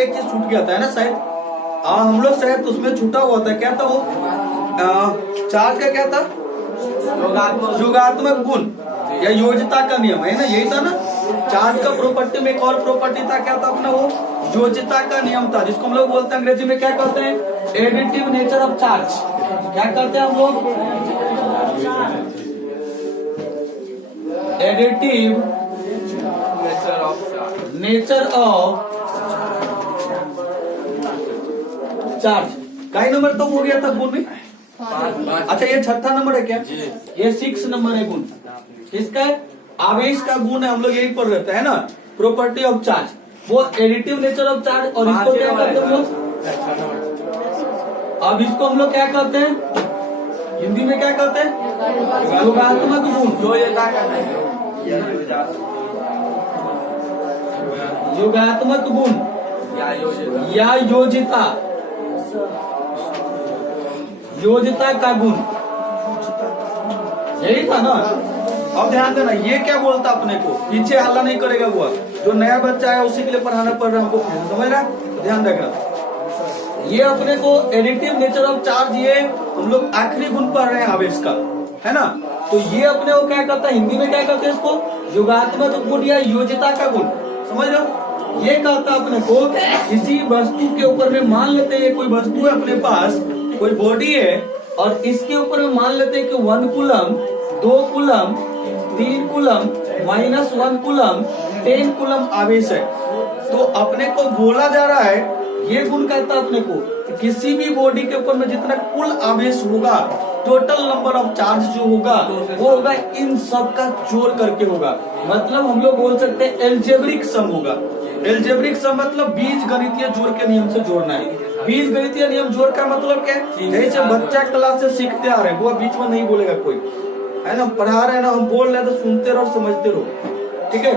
पे एक चीज छूट गया था, है ना शायद। हम लोग शायद उसमें छूटा हुआ था, क्या था वो? चार्ज का क्या था? योगात्मक गुण या योज्यता का नियम, है ना, यही था ना। चार्ज का प्रॉपर्टी में एक और प्रॉपर्टी था, क्या था अपना वो? योज्यता का नियम था, जिसको हम लोग बोलते हैं अंग्रेजी में क्या कहते हैं? Additive nature of charge. क्या कहते हैं हम लोग? Additive nature of charge. कई नंबर तो हो गया था गुण में? अच्छा, ये छठा नंबर है क्या? ये 6 नंबर है गुण। इसका आवेश का गुण है, हम लोग यही पढ़ रहे थे, है ना, प्रॉपर्टी ऑफ चार्ज। वो एडिटिव नेचर ऑफ चार्ज, और इसको क्या कहते हैं हम लोग? अब इसको हम लोग क्या कहते हैं हिंदी में? क्या कहते हैं? योगात्मक गुण। योगात्मक गुण या योजिता, योजिता का गुण, यही था ना। अब ध्यान देना, ये क्या बोलता अपने को, पीछे हल्ला नहीं करेगा वो। जो नया बच्चा है उसी के लिए पढ़ाना पड़ रहा है हमको, समझ रहा है? तो ध्यान रखना, ये अपने को एडिटिव नेचर ऑफ चार्ज, ये हम लोग आखिरी गुण पढ़ रहे हैं आवेश का, है ना। तो ये अपने को क्या कहता है हिंदी में? क्या कहते हैं इसको? योगात्मक गुण या योजिता का गुण, समझ रहे हो? ये कहता अपने को किसी वस्तु के ऊपर में, मान लेते हैं कोई वस्तु है अपने पास, कोई बॉडी है, और इसके ऊपर में मान लेते हैं कि 1 coulomb, 2 coulomb, 3 coulomb, -1 coulomb, 10 coulomb आवेश है। तो अपने को बोला जा रहा है, ये गुण कहता है अपने को कि किसी भी बॉडी के ऊपर में जितना कुल आवेश होगा, टोटल नंबर ऑफ चार्ज जो होगा, वो होगा इन सब का जोड़ करके होगा। मतलब हम लोग बोल सकते हैं एल्जेब्रिक सम होगा। एल्जेब्रिक सम मतलब बीज गणितीय जोड़ के नियम से जोड़ना है। बीज गणितीय नियम जोड़ का मतलब क्या है? जैसे बच्चा क्लास से सीखते आ रहे हैं, वो बीच में नहीं बोलेगा कोई, है ना, पढ़ा रहे हैं ना, हम बोल रहे हैं तो सुनते रहो, समझते रहो, ठीक है।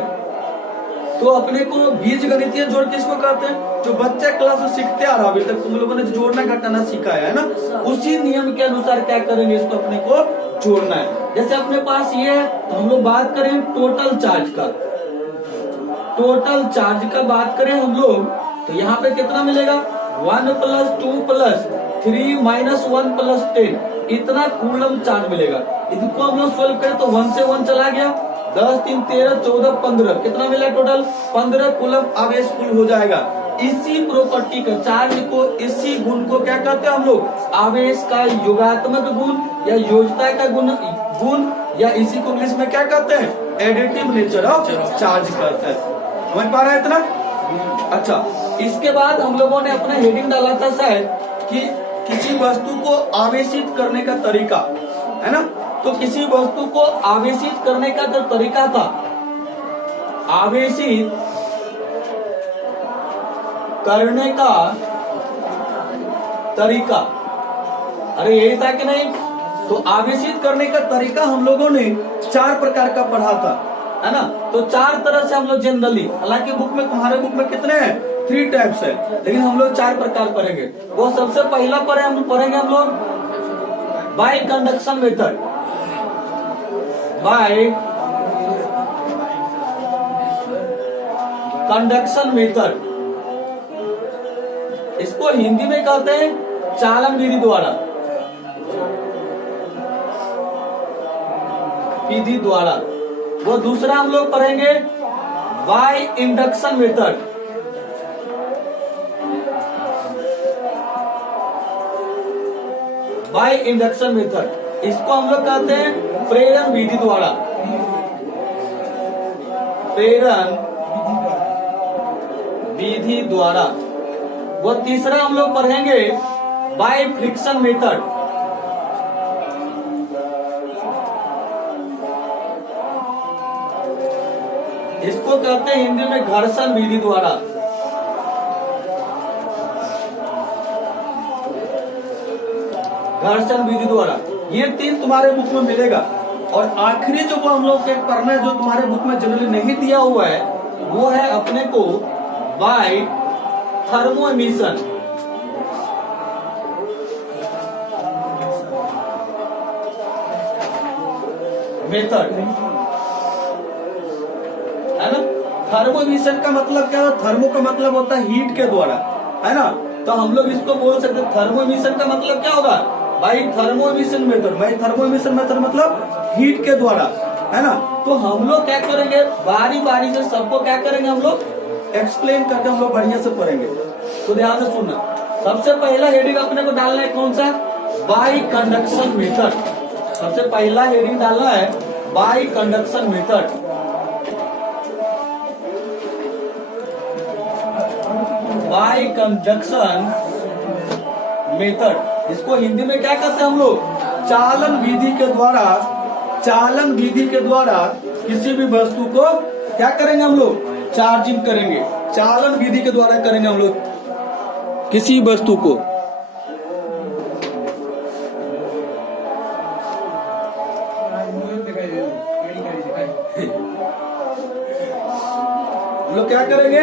तो अपने को बीज गणितीय जोड़ किसको कहते हैं? जो बच्चा क्लास में सीखते आ रहा, अभी तक तुम लोगों ने जोड़ना घटाना सीखा है ना, उसी नियम के अनुसार क्या करेंगे, इसको अपने को जोड़ना है। जैसे अपने पास ये है, तो हम लोग बात करें टोटल चार्ज का। टोटल चार्ज का बात करें हम लोग, तो यहाँ पे कितना मिलेगा? 1 + 2 + 3 - 1 + 10, इतना कूलम चार्ज मिलेगा। इसको हम लोग सोल्व करें तो 1 से 1 चला गया, 10 3 13 14 15, कितना मिला टोटल? 15 कूलम आवेश कुल हो जाएगा। इसी प्रॉपर्टी का, चार्ज को, इसी गुण को क्या कहते हैं हम लोग? आवेश का योगात्मक गुण या योज्यता का गुण, या इसी को इंग्लिश में क्या कहते हैं? एडिटिव नेचर ऑफ चार्ज कहते हैं। समझ पा रहे हैं इतना? अच्छा, इसके बाद हम लोगों ने अपना हेडिंग डाला था शायद कि किसी वस्तु को आवेशित करने का तरीका, है ना। तो किसी वस्तु को आवेशित करने का जो तरीका था, आवेशित करने का तरीका, अरे यही था कि नहीं? तो आवेशित करने का तरीका हम लोगों ने 4 प्रकार का पढ़ा था, है ना। तो 4 तरह से हम लोग जनरली, हालांकि बुक में, तुम्हारे बुक में कितने हैं? 3 टाइप्स है, लेकिन हम लोग 4 प्रकार पढ़ेंगे। वो सबसे पहला पढ़ेंगे हम लोग bye conduction method. Bye conduction method, इसको हिंदी में कहते हैं चालन विधि द्वारा, विधि द्वारा। वो दूसरा हम लोग पढ़ेंगे by induction method. By induction method, इसको हम लोग कहते हैं प्रेरण विधि द्वारा, प्रेरण विधि द्वारा। वो तीसरा हम लोग पढ़ेंगे बाय फ्रिक्शन मेथड, इसको कहते हैं हिंदी में घर्षण विधि द्वारा। घर्षण विधि द्वारा, ये 3 तुम्हारे बुक में मिलेगा। और आखिरी जो वो हम लोग के पढ़ना है, जो तुम्हारे बुक में जनरली नहीं दिया हुआ है, वो है अपने को बाय थर्मो एमिशन। मेथड, है ना, थर्मोमिशन का मतलब क्या है? थर्मो का मतलब होता है हीट के द्वारा, है ना। तो हम लोग इसको बोल सकते हैं थर्मोमिशन का मतलब क्या होगा भाई? थर्मोमिशन मेथड। भाई थर्मोमिशन मेथड मतलब हीट के द्वारा, है ना। तो हम लोग क्या करेंगे, बारी बारी से सबको क्या करेंगे, हम लोग एक्सप्लेन करके हम लोग बढ़िया से पढ़ेंगे। तो ध्यान से सुनना, सबसे पहला हेडिंग अपने को डालना है कौन सा? By conduction method. सबसे पहला हेडिंग डालना है by conduction method. By conduction method, इसको हिंदी में क्या कहते हैं हम लोग? चालन विधि के द्वारा, चालन विधि के द्वारा किसी भी वस्तु को क्या करेंगे हम लोग? चार्जिंग करेंगे। चालन विधि के द्वारा करेंगे हम लोग किसी वस्तु को। हम लोग क्या करेंगे?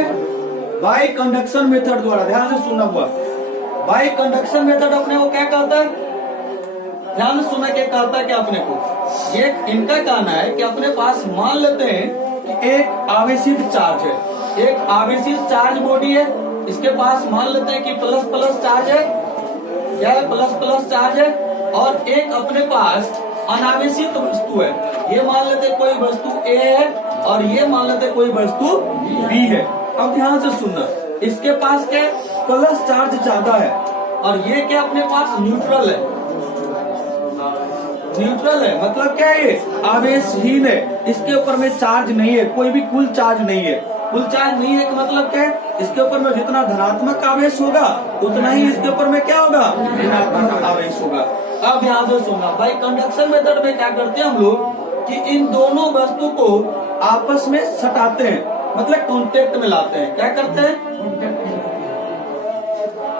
बाई कंडक्शन मेथड द्वारा। ध्यान से सुनना हुआ, बाई कंडक्शन मेथड अपने को क्या कहता है? ध्यान से सुना, क्या कहता है? क्या अपने को ये इनका कहना है कि अपने पास मान लेते हैं कि एक आवेशित चार्ज है, एक आवेशित चार्ज बॉडी है, इसके पास मान लेते हैं कि प्लस प्लस चार्ज है, क्या है? प्लस प्लस चार्ज है। और एक अपने पास अनावेशित वस्तु है, ये मान लेते हैं कोई वस्तु ए है और ये मान लेते हैं कोई वस्तु बी है। अब ध्यान से सुनना, इसके पास क्या प्लस चार्ज ज्यादा है और ये क्या अपने पास न्यूट्रल है। न्यूट्रल है मतलब क्या है? ये आवेशहीन है, इसके ऊपर में चार्ज नहीं है, कोई भी कुल चार्ज नहीं है। कुल चार्ज नहीं है का मतलब क्या है? इसके ऊपर में जितना धनात्मक आवेश होगा उतना ही इसके ऊपर में क्या होगा? ऋणात्मक आवेश होगा। अब ध्यान से सुनना, भाई कंडक्शन मेथड में क्या करते हैं हम लोग कि इन दोनों वस्तु को आपस में सटाते हैं, मतलब कॉन्टेक्ट में लाते हैं। क्या करते हैं?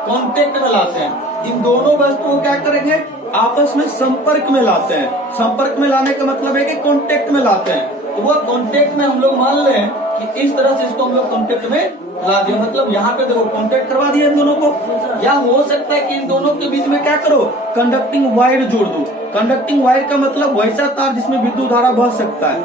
कॉन्टेक्ट में लाते हैं। इन दोनों वस्तुओं को क्या करेंगे? आपस में संपर्क में लाते हैं। संपर्क में लाने का मतलब है कि कॉन्टेक्ट में लाते हैं। तो वो कॉन्टेक्ट में हम लोग मान लें कि इस तरह से इसको हम लोग कॉन्टेक्ट में ला दिया, मतलब यहाँ पे देखो कॉन्टेक्ट करवा दिया इन दोनों को। या हो सकता है कि इन दोनों के बीच में क्या करो? कंडक्टिंग वायर जोड़ दो। कंडक्टिंग वायर का मतलब वैसा तार जिसमें विद्युत धारा बह सकता है,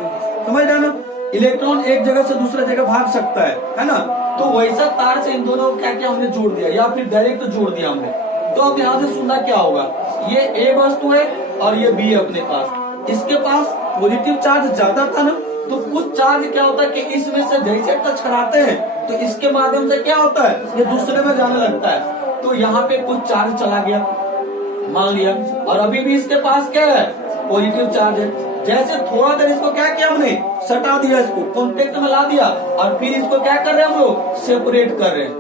समझ रहे ना। इलेक्ट्रॉन एक जगह से दूसरे जगह भाग सकता है ना। तो वैसा तार से इन दोनों को क्या किया हमने? जोड़ दिया, या फिर डायरेक्ट जोड़ दिया हमने। तो अब यहाँ से सुनना क्या होगा, ये ए वस्तु है और ये बी अपने पास। इसके पास पॉजिटिव चार्ज ज्यादा था ना, तो कुछ चार्ज क्या होता है कि इसमें से जैसे टच कराते हैं तो इसके माध्यम से क्या होता है? ये दूसरे में जाने लगता है। तो यहाँ पे कुछ चार्ज चला गया मान लिया, और अभी भी इसके पास क्या है? पॉजिटिव चार्ज है। जैसे थोड़ा देर इसको क्या किया हमने? सटा दिया, इसको कॉन्टेक्ट में ला दिया, और फिर इसको क्या कर रहे हैं हम लोग? सेपरेट कर रहे हैं,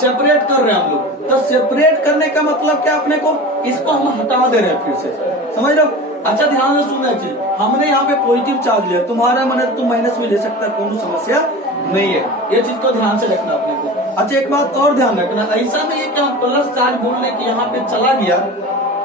सेपरेट कर रहे हैं हम लोग। तो सेपरेट करने का मतलब क्या अपने को? इसको हम हटा दे रहे हैं फिर से, समझ रहे हो। अच्छा ध्यान से सुनना चाहिए, हमने यहाँ पे पॉजिटिव चार्ज लिया, तुम्हारा मन है तुम माइनस में ले सकता है, कोई समस्या नहीं है। ये चीज को ध्यान से रखना अपने को। अच्छा एक बात और ध्यान रखना, ऐसा नहीं है कि हम प्लस चार्ज बोलने की यहाँ पे चला गया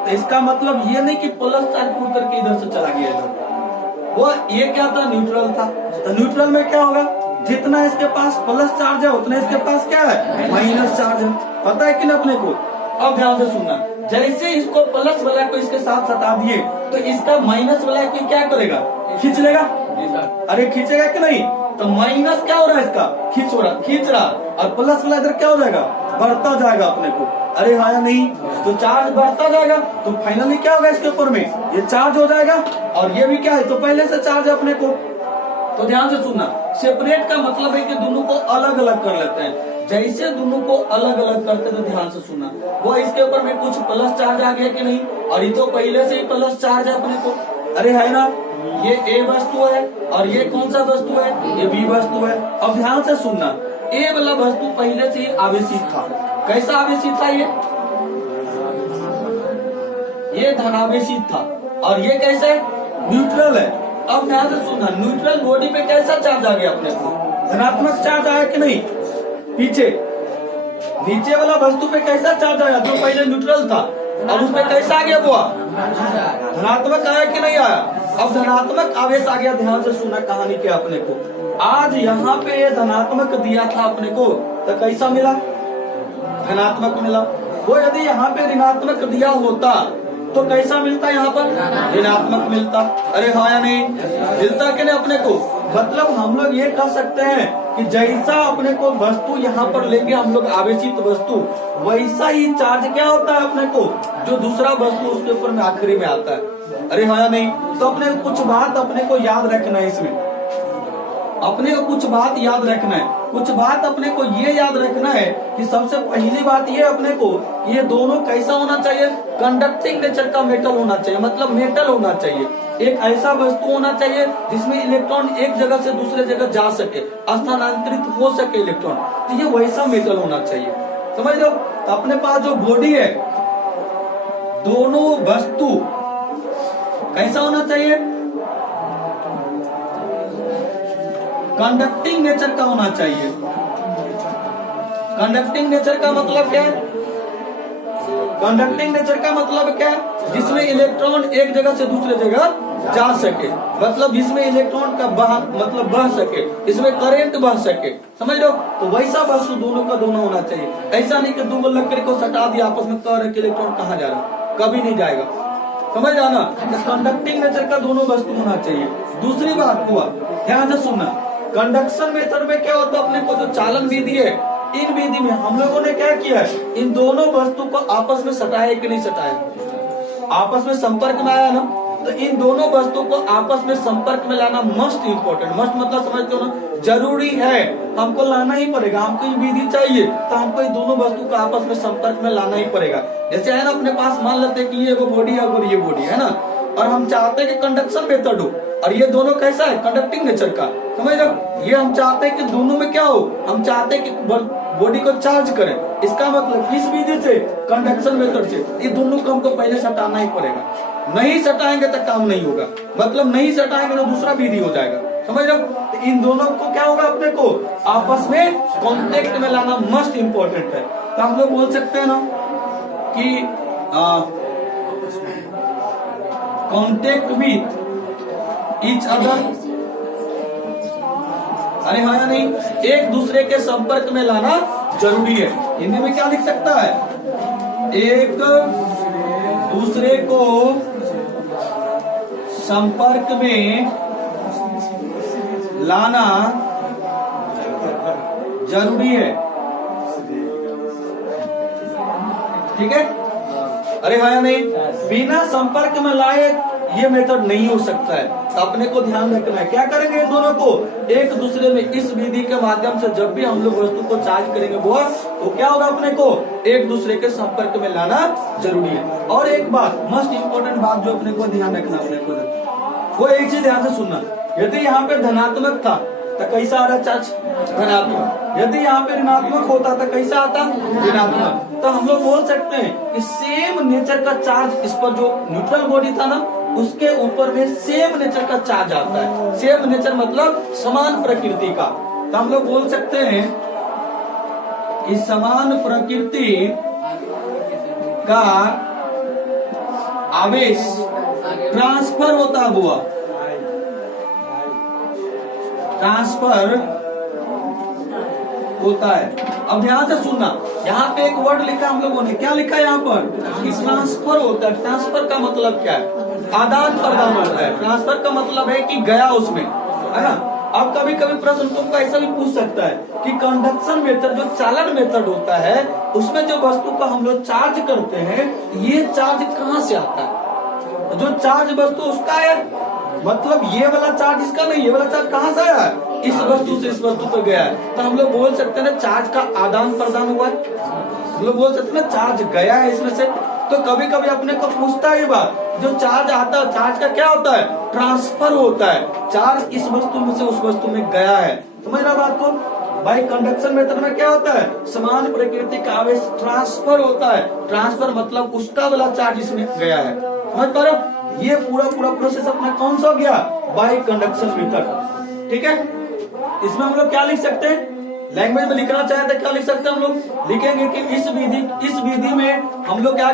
तो इसका मतलब ये नहीं कि प्लस चार्ज पूर्ण करके इधर से चला गया इधर। वो ये क्या था? न्यूट्रल था। तो न्यूट्रल में क्या होगा? जितना इसके पास प्लस चार्ज है उतना इसके पास क्या है? माइनस चार्ज है। पता है कि ना अपने को। अब ध्यान से सुनना, जैसे इसको प्लस वाला को इसके साथ सटा दिए तो इसका माइनस वाला को क्या करेगा? खींच लेगा। अरे खींचेगा कि नहीं? तो माइनस क्या हो रहा है? इसका खींच रहा, और प्लस वाला इधर क्या हो जाएगा? बढ़ता जाएगा अपने को। अरे हाँ या नहीं? तो चार्ज बढ़ता जाएगा तो फाइनली क्या होगा? इसके ऊपर में ये चार्ज हो जाएगा, और ये भी क्या है? तो पहले से चार्ज है अपने को। तो ध्यान से सुनना, सेपरेट का मतलब है कि दोनों को अलग अलग कर लेते हैं। जैसे दोनों को अलग अलग करते तो ध्यान से सुनना, वो इसके ऊपर में कुछ प्लस चार्ज आ गया कि नहीं? और ये तो पहले से ही प्लस चार्ज है अपने को। अरे है ना, ये ए वस्तु है और ये कौन सा वस्तु है? ये बी वस्तु है। अब ध्यान से सुनना, ए वाला वस्तु पहले से ही आवेशित था। कैसा आवेशित था? ये धनावेशित था, और ये कैसे? न्यूट्रल है। अब ध्यान से सुनना, न्यूट्रल बॉडी पे कैसा चार्ज आ गया अपने को? धनात्मक चार्ज आया कि नहीं? पीछे नीचे वाला वस्तु पे कैसा चार्ज आया? जो पहले न्यूट्रल था, अब उस पे कैसा आ गया? वो धनात्मक आया कि नहीं आया? अब धनात्मक आवेश आ गया। ध्यान से सुना कहानी क्या अपने को। आज यहाँ पे ये धनात्मक दिया था अपने को, तो कैसा मिला? धनात्मक मिला। वो यदि यहाँ पे ऋणात्मक दिया होता तो कैसा मिलता? यहाँ पर ऋणात्मक मिलता। अरे हाँ या नहीं? मिलता कि नहीं अपने को? मतलब हम लोग ये कह सकते हैं कि जैसा अपने को वस्तु यहाँ पर लेंगे हम लोग आवेशित वस्तु, वैसा ही चार्ज क्या होता है अपने को जो दूसरा वस्तु उसके ऊपर में आखिरी में आता है। अरे हाँ या नहीं? तो अपने कुछ बात अपने को याद रखना है, इसमें अपने को कुछ बात याद रखना है। कुछ बात अपने को ये याद रखना है कि सबसे पहली बात ये अपने को ये दोनों कैसा होना चाहिए, कंडक्टिंग नेचर का मेटल होना चाहिए, मतलब मेटल होना चाहिए। एक ऐसा वस्तु होना चाहिए जिसमें इलेक्ट्रॉन एक जगह से दूसरे जगह जा सके, स्थानांतरित हो सके इलेक्ट्रॉन, तो ये वैसा मेटल होना चाहिए। समझ लो? तो अपने पास जो बॉडी है, दोनों वस्तु कैसा होना चाहिए, कंडक्टिंग नेचर का होना चाहिए। कंडक्टिंग नेचर का मतलब क्या है? कंडक्टिंग नेचर का मतलब क्या है? जिसमें इलेक्ट्रॉन एक जगह से दूसरे जगह जा सके, मतलब जिसमें इलेक्ट्रॉन का बह सके, इसमें करंट बह सके। समझ लो? तो वैसा वस्तु दोनों का दोनों होना चाहिए। ऐसा नहीं कि दो लकड़ी को सटा दिया आपस में, कह रहे कि इलेक्ट्रॉन कहाँ जा रहा, कभी नहीं जाएगा। समझ जाना? कंडक्टिंग नेचर का दोनों वस्तु होना चाहिए। दूसरी बात हुआ, ध्यान से सुनना, कंडक्शन मेथड में क्या होता है, अपने को जो चालन विधि है, इन विधि में हम लोगों ने क्या किया है, इन दोनों वस्तु को आपस में सटाया कि नहीं सटाया, आपस में संपर्क में आया ना। तो इन दोनों वस्तु को आपस में संपर्क में लाना मस्ट इम्पोर्टेंट, मस्ट मतलब समझते हो ना, जरूरी है, हमको लाना ही पड़ेगा। हमको ये विधि चाहिए तो हमको ये दोनों वस्तु को आपस में संपर्क में लाना ही पड़ेगा। जैसे है ना, अपने पास मान लेते हैं कि ये वो बॉडी है और ये बॉडी है ना, और हम चाहते हैं कि कंडक्शन मेथड हो, और ये दोनों कैसा है, कंडक्टिंग नेचर का। समझ लो? ये हम चाहते हैं कि दोनों में क्या हो, हम चाहते हैं कि बॉडी को चार्ज करें। इसका मतलब इस विधि से, कंडक्शन मेथड से, ये दोनों को हमको पहले सटाना ही पड़ेगा। नहीं सटाएंगे तो काम नहीं होगा, मतलब नहीं सटाएंगे तो दूसरा विधि हो जाएगा। समझ लो? तो इन दोनों को क्या होगा, अपने को आपस में कांटेक्ट में लाना मस्ट इम्पोर्टेंट है। तो हम लोग बोल सकते हैं ना कि कांटेक्ट विथ ईच अदर, अरे हाँ या नहीं, एक दूसरे के संपर्क में लाना जरूरी है। हिंदी में क्या लिख सकता है, एक दूसरे को संपर्क में लाना जरूरी है। ठीक है? अरे हाँ या नहीं? बिना संपर्क में लाए ये मेथड नहीं हो सकता है। तो अपने को ध्यान रखना है, क्या करेंगे, इन दोनों को एक दूसरे में इस विधि के माध्यम से जब भी हम लोग वस्तु को चार्ज करेंगे वो, तो क्या होगा, अपने को एक दूसरे के संपर्क में लाना जरूरी है। और एक बात मस्ट इम्पोर्टेंट बात जो अपने को ध्यान रखना, अपने को वो एक चीज ध्यान से सुनना, यदि यहाँ पे धनात्मक था तो कैसा आ रहा चार्ज, धनात्मक। यदि यहाँ पे ऋणात्मक होता तो कैसा आता, ऋणात्मक। तो हम लोग बोल सकते हैं कि सेम नेचर का चार्ज इस पर, जो न्यूट्रल बॉडी था ना, उसके ऊपर में सेम नेचर का चार्ज आता है। सेम नेचर मतलब समान प्रकृति का। तो हम लोग बोल सकते हैं कि समान प्रकृति का आवेश ट्रांसफर होता हुआ, ट्रांसफर होता है। अब ध्यान से सुनना, यहाँ पे एक वर्ड लिखा हम लोगों ने, क्या लिखा है यहाँ पर, कि ट्रांसफर होता है। ट्रांसफर का मतलब क्या है, आदान प्रदान होता है। ट्रांसफर का मतलब है कि गया उसमें, है ना। अब कभी कभी प्रश्न तुमको ऐसा भी पूछ सकता है कि कंडक्शन मेथड, जो चालन मेथड होता है, उसमें जो वस्तु का हम लोग चार्ज करते हैं, ये चार्ज कहाँ से आता है, जो चार्ज वस्तु उसका है, मतलब ये वाला चार्ज इसका नहीं, ये वाला चार्ज कहाँ से आया है, इस वस्तु से इस वस्तु पे गया है। तो हम लोग बोल सकते हैं ना, चार्ज का आदान प्रदान हुआ है। हम लोग बोल सकते हैं ना, चार्ज गया है इसमें से। तो कभी कभी अपने को पूछता है ये बात, जो चार्ज आता है, चार्ज का क्या होता है, ट्रांसफर होता है। चार्ज इस वस्तु में से उस वस्तु में गया है। समझ रहा बात को भाई? कंडक्शन मेथड में क्या होता है, समान प्रकृति का आवेश ट्रांसफर होता है। ट्रांसफर मतलब उसका वाला चार्ज इसमें गया है। समझ पा रहे हो? ये पूरा प्रोसेस अपना कौन सा हो गया, बाय कंडक्शन मेथड। ठीक है? इसमें हम लोग क्या लिख सकते हैं, लैंग्वेज में लिखना चाहे तो क्या लिख सकते हैं, हम लोग लिखेंगे कि इस विधि में हम लोग क्या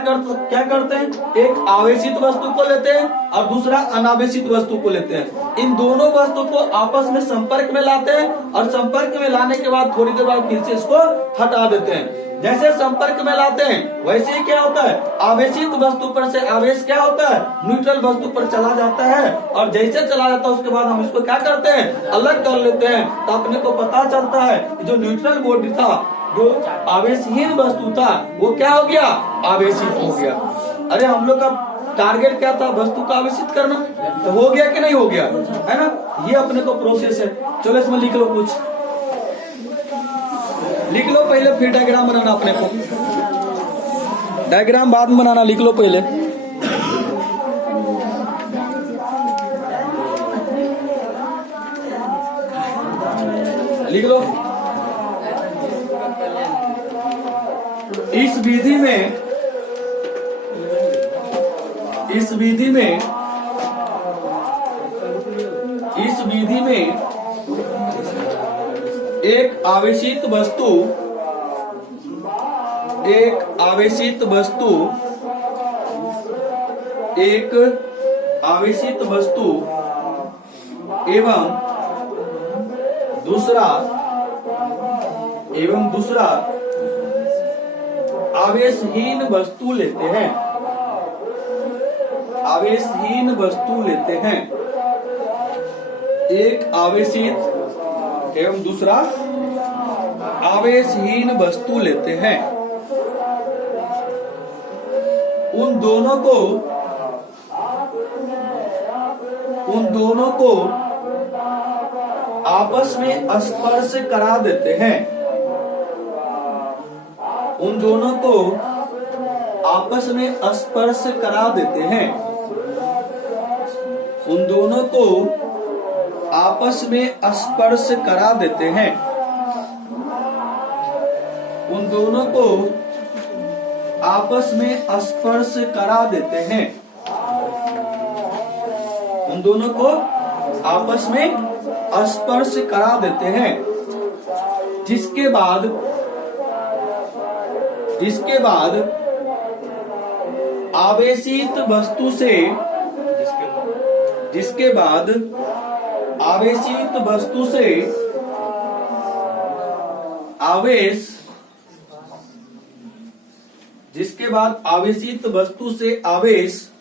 करते हैं, एक आवेशित वस्तु को लेते हैं और दूसरा अनावेशित वस्तु को लेते हैं। इन दोनों वस्तु को आपस में संपर्क में लाते हैं और संपर्क में लाने के बाद थोड़ी देर बाद फिर से इसको हटा देते हैं। जैसे संपर्क में लाते हैं वैसे ही क्या होता है, आवेशित वस्तु पर से आवेश क्या होता है, न्यूट्रल वस्तु पर चला जाता है, और जैसे चला जाता है उसके बाद हम इसको क्या करते हैं, अलग कर लेते हैं। तो अपने को पता चलता है कि जो न्यूट्रल बॉडी था, जो आवेशहीन वस्तु था, वो क्या हो गया, आवेशित हो गया। अरे हम लोग का टारगेट क्या था, वस्तु को आवेशित करना, तो हो गया कि नहीं हो गया, है ना। ये अपने को प्रोसेस है। चलो इसमें लिख लो, कुछ लिख लो पहले, फिर डायग्राम बनाना। अपने को डायग्राम बाद में बनाना, लिख लो पहले। लिख लो। इस विधि में एक आवेशित वस्तु एवं दूसरा आवेशहीन वस्तु लेते हैं। एक आवेशित एवं दूसरा आवेशहीन वस्तु लेते हैं। उन दोनों को आपस में स्पर्श करा देते हैं। उन दोनों को आपस में स्पर्श करा देते हैं। उन दोनों को आपस में स्पर्श करा देते हैं। उन दोनों को आपस में स्पर्श करा देते हैं। उन दोनों को आपस में स्पर्श करा देते हैं। जिसके बाद आवेशित वस्तु से आवेश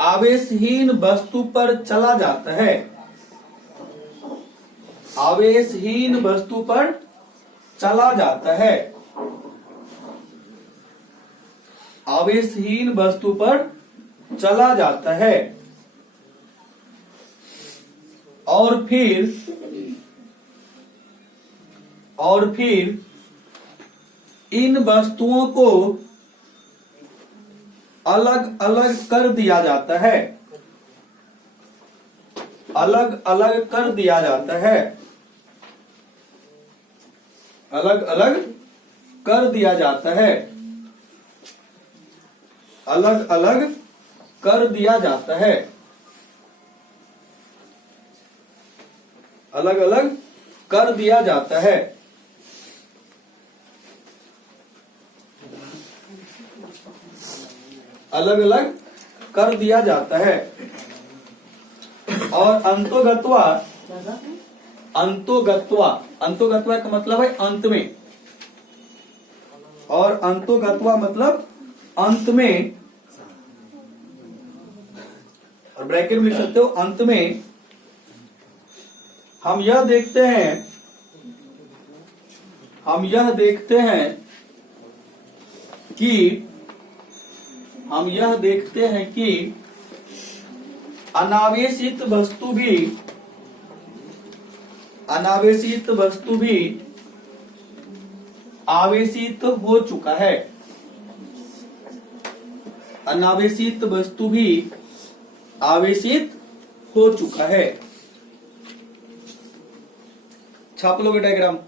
आवेशहीन वस्तु पर चला जाता है। आवेशहीन वस्तु पर चला जाता है। आवेशहीन वस्तु पर चला जाता है। और फिर इन वस्तुओं को अलग अलग कर दिया जाता है। अलग अलग कर दिया जाता है। अलग अलग कर दिया जाता है। अलग अलग कर दिया जाता है। अलग अलग कर दिया जाता है। अलग अलग कर दिया जाता है। और अंतोगत्वा का मतलब है अंत में। और अंतोगत्वा मतलब अंत में, और ब्रैकेट में लिख सकते हो अंत में हम यह देखते हैं कि अनावेशित वस्तु भी आवेशित हो चुका है। अनावेशित वस्तु भी आवेशित हो चुका है। छाप लोगे डायग्राम।